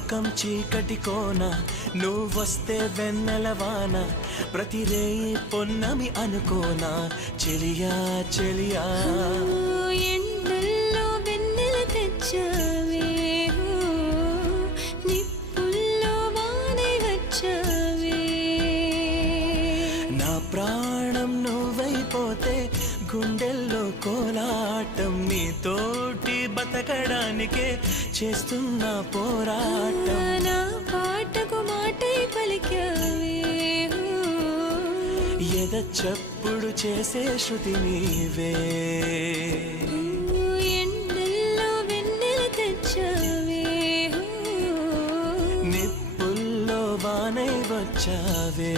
లోకం చీకటి కోన నువ్వొస్తే వెన్నెలవాన ప్రతి రేయి పొన్నమి అనుకోనా చెలియా చెలియా ఎండల్లో వెన్నెల తెచ్చావే నిప్పుల్లో వానై వచ్చావే నా ప్రాణం నువ్వైపోతే గుండెల్లో కోలాటం నీతోటి బతకడానికే చేస్తున్న పోరాటం నా పాటకు మాటై పలికావే ఎద చప్పుడు చేసే శృతి నీవే ఎండల్లో వెన్నెల తెచ్చావే నిప్పుల్లో వానై వచ్చావే.